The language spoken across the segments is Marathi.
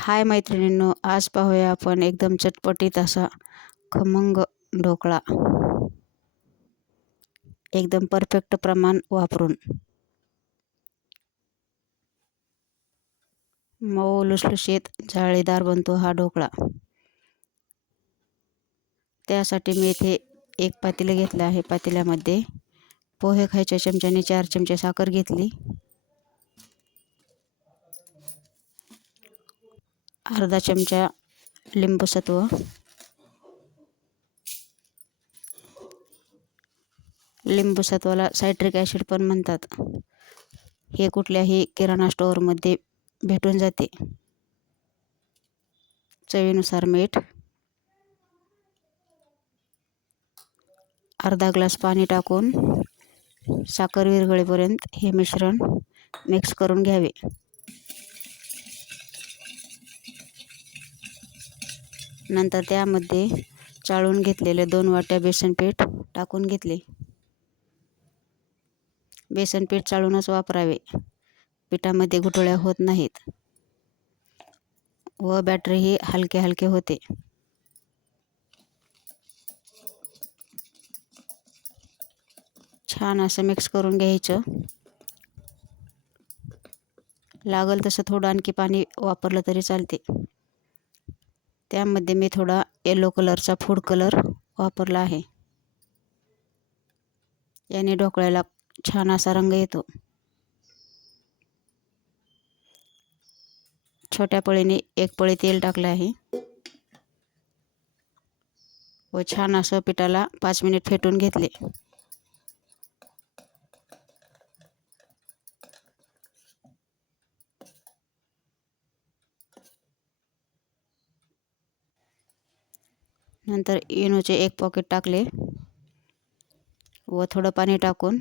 हाय मैत्रिणींनो, आज पाहूया आपण एकदम चटपटीत असा खमंग ढोकळा एकदम परफेक्ट प्रमाण वापरून मऊ लुसलुशीत जाळीदार बनतो हा ढोकळा। त्यासाठी मी इथे एक पातेलं घेतलं आहे। पातेल्यामध्ये पोहे खायच्या चमच्याने 4 चमचे साखर घेतली, अर्धा चमचा लिंबू सत्व, लिंबू सत्वाला सायट्रिक ॲसिड पण म्हणतात। हे कुठल्याही किराणा स्टोअरमध्ये भेटून जाते। चवीनुसार मीठ, अर्धा ग्लास पाणी टाकून साखर विरघळेपर्यंत हे मिश्रण मिक्स करून घ्यावे। नंतर त्यामध्ये चाळून घेतलेले 2 वाट्या बेसन पीठ टाकून घेतले। बेसन पीठ चाळूनच वापरावे, पिठामध्ये गुठळ्या होत नाहीत व बॅटरही हलके हलके होते। छान असं मिक्स करून घ्यायचं। लागल तसं थोडं आणखी पाणी वापरलं तरी चालते। त्यामध्ये मी थोडा येलो कलरचा फूड कलर वापरला आहे। याने ढोकळ्याला छान असा रंग येतो। छोट्या पळीने 1 पळी तेल टाकले आहे व छान असं पिठाला 5 मिनिट फेटून घेतले। नंतर इनोचे 1 पॉकेट टाकले व थोडं पाणी टाकून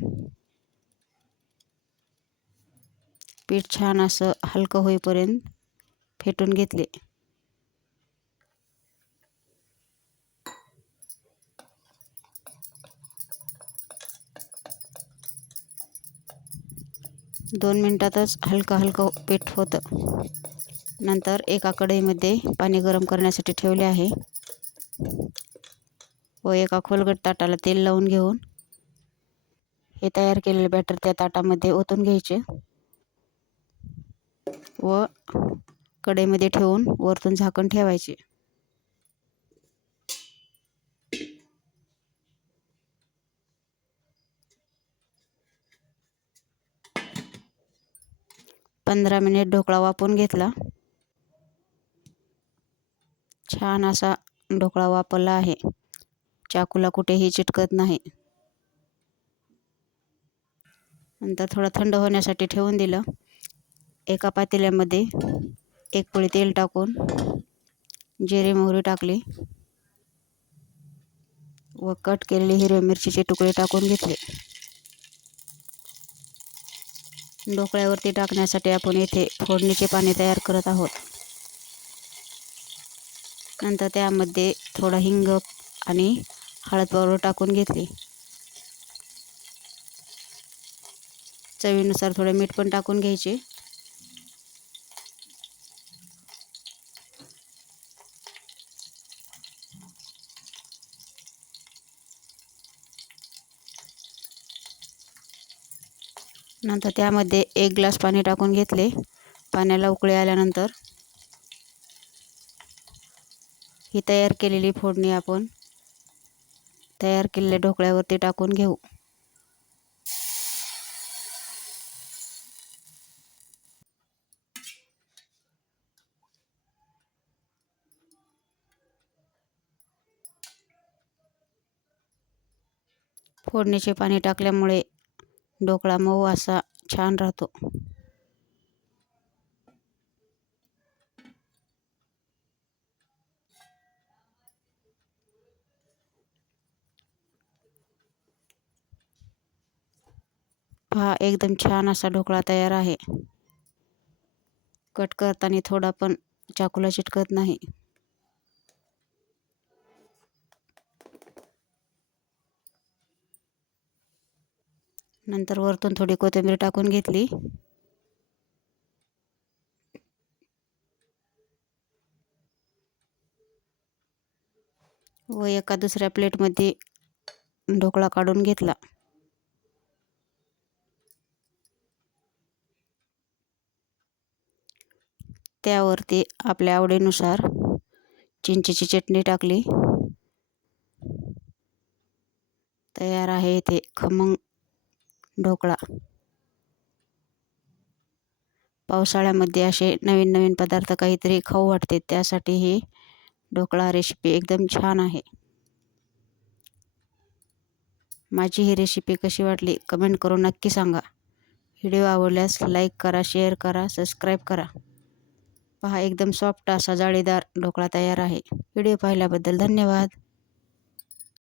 पीठ छान असं हलकं होईपर्यंत फेटून घेतले। दोन मिनिटातच हलकं पीठ होतं। नंतर एका कढईमध्ये पाणी गरम करण्यासाठी ठेवले आहे व एका खोलगट ताटाला तेल लावून घेऊन हे तयार केलेले बॅटर त्या ताटामध्ये ओतून घ्यायचे व कढईमध्ये ठेवून वरतून झाकण ठेवायचे। पंधरा मिनिट ढोकळा वाफवून घेतला। छान असा ढोकळा वाफवला आहे, चाकूला कुठेही चिटकत नाही। नंतर थोडं थंड होण्यासाठी ठेवून दिलं। एका पातेल्यामध्ये 1 पळी तेल टाकून जिरे मोहरी टाकली व कट केलेले हिरव्या मिरचीचे तुकडे टाकून घेतले। ढोकळ्यावरती टाकण्यासाठी आपण येथे फोडणीचे पाणी तयार करत आहोत। नंतर त्यामध्ये थोडा हिंग आणि हळद पावडर टाकून घेतली। चवीनुसार थोडे मीठ पण टाकून घ्यायचे। नंतर त्यामध्ये 1 ग्लास पाणी टाकून घेतले। पाण्याला उकळी आल्यानंतर ही तयार केलेली फोडणी आपण तयार केलेल्या ढोकळ्यावरती टाकून घेऊ। फोडणीचे पाणी टाकल्यामुळे ढोकळा मऊ असा छान राहतो। पहा, एकदम छान असा ढोकळा तयार आहे। कट करताना थोडा पण चाकूला चिटकत नाही। नंतर वरतून थोडी कोथिंबीर टाकून घेतली व एका दुसऱ्या प्लेटमध्ये ढोकळा काढून घेतला. त्यावरती आपल्या आवडीनुसार चिंचेची चटणी टाकली. तयार आहे इथे खमंग ढोकळा. पावसाळ्यामध्ये असे नवीन नवीन पदार्थ काहीतरी खाऊ वाटते, त्यासाठी ही ढोकळा रेसिपी एकदम छान आहे. माझी ही रेसिपी कशी वाटली कमेंट करून नक्की सांगा. व्हिडिओ आवडल्यास लाईक करा, शेअर करा, सबस्क्राईब करा. पहा एकदम सॉफ्ट असा जाळीदार ढोकळा तयार आहे. व्हिडिओ पाहिल्याबद्दल धन्यवाद.